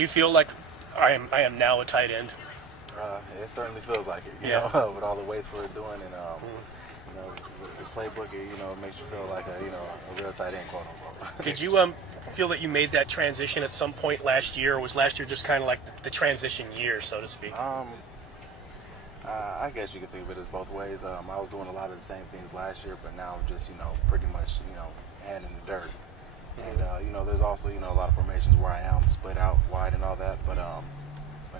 Do you feel like I am now a tight end? It certainly feels like it, you Yeah. know, with all the weights we're doing, and you know, the playbook, it makes you feel like a real tight end, quote unquote. Did you feel that you made that transition at some point last year, or was last year just kind of like the transition year, so to speak? I guess you could think of it as both ways. I was doing a lot of the same things last year, but now I'm just, pretty much, hand in the dirt. And there's also, a lot of formations where I am split out wide and all that, but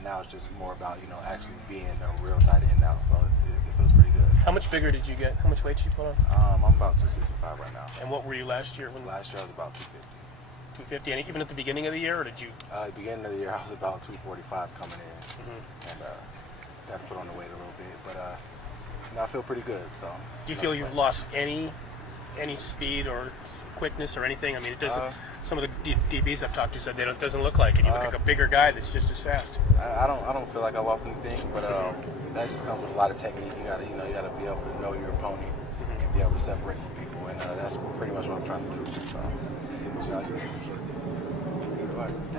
now it's just more about, actually being a real tight end now. So it feels pretty good. How much bigger did you get? How much weight did you put on? I'm about 265 right now. And what were you last year? Last year I was about 250. 250, and even at the beginning of the year, or did you? At the beginning of the year I was about 245 coming in, and got to put on the weight a little bit, but I feel pretty good. So. Do you feel you've lost any speed or quickness or anything? I mean, it doesn't. Some of the DBs I've talked to said it doesn't look like it. You look like a bigger guy that's just as fast. I don't feel like I lost anything, but that just comes with a lot of technique. You gotta be able to know your opponent and be able to separate from people, and that's pretty much what I'm trying to do. So.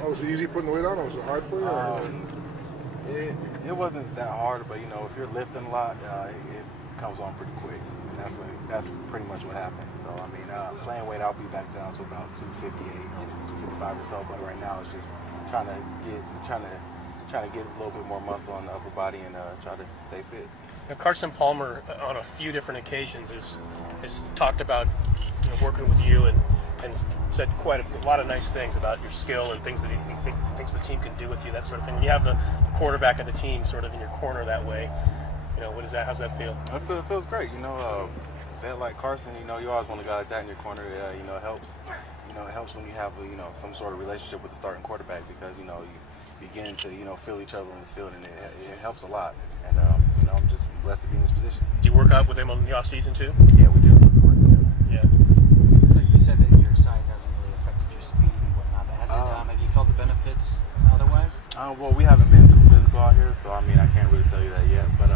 Was it easy putting the weight on, or was it hard for you? It wasn't that hard, but if you're lifting a lot, it comes on pretty quick, and that's pretty much what happened. So I mean, playing weight, I'll be back down to about 258 or 255 or so. But right now, it's just trying to get a little bit more muscle on the upper body and try to stay fit. Now, Carson Palmer, on a few different occasions, has talked about working with you and said quite a lot of nice things about your skill and things that he thinks the team can do with you, that sort of thing. When you have the quarterback of the team sort of in your corner that way, what is that? How's that feel? It feels great. That like Carson, you always want a guy like that in your corner. It helps. It helps when you have some sort of relationship with the starting quarterback, because you begin to feel each other on the field, and it helps a lot. And I'm just blessed to be in this position. Do you work out with him on the off season too? Yeah, we do. We work together. Yeah. So you said that your size hasn't really affected your speed and whatnot, but have you felt the benefits otherwise? Well, we haven't been too physical out here, so I mean, I can't really tell you that yet. But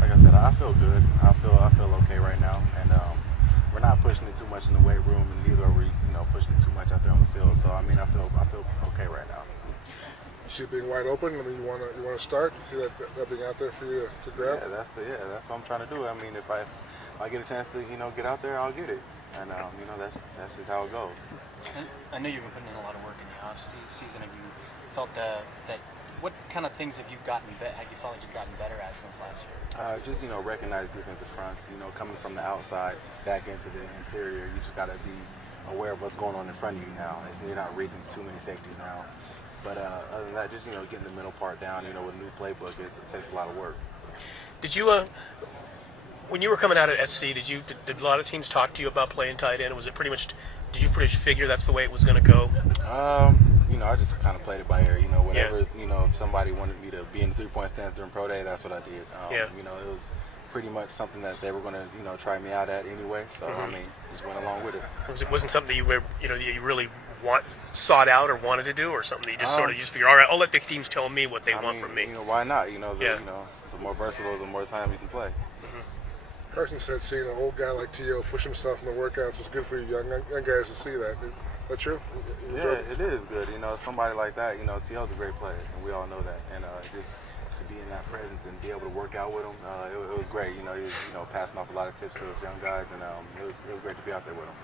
like I said, I feel good. I feel okay right now, and we're not pushing it too much in the weight room, and neither are we, pushing it too much out there on the field. So I mean, I feel okay right now. You see it being wide open. I mean, you want to start. You see that being out there for you to grab. Yeah, that's what I'm trying to do. I mean, if I get a chance to get out there, I'll get it. And that's just how it goes. And I know you've been putting in a lot of work in the off season. Have you felt that what kind of things have you felt like you've gotten better at since last year? Just recognize defensive fronts. Coming from the outside back into the interior, you just got to be aware of what's going on in front of you now. You're not reading too many safeties now. But other than that, just getting the middle part down. With a new playbook, it takes a lot of work. Did you when you were coming out at SC, did a lot of teams talk to you about playing tight end? Was it pretty much? Did you pretty much figure that's the way it was going to go? I just kind of played it by ear. Whatever. Yeah. If somebody wanted me to be in the 3-point stance during pro day, that's what I did. It was pretty much something that they were going to try me out at anyway. So I mean, just went along with it. It wasn't something that you were you really sought out or wanted to do, or something that you just sort of figure, all right, I'll let the teams tell me what they want from me. Why not? The more versatile, the more time you can play. Carson said seeing an old guy like T.O. push himself in the workouts was good for you young guys to see that. Is that true? Yeah, it is good. Somebody like that, T.O.'s a great player, and we all know that. And just to be in that presence and be able to work out with him, it was great. He was passing off a lot of tips to those young guys, and it was great to be out there with him.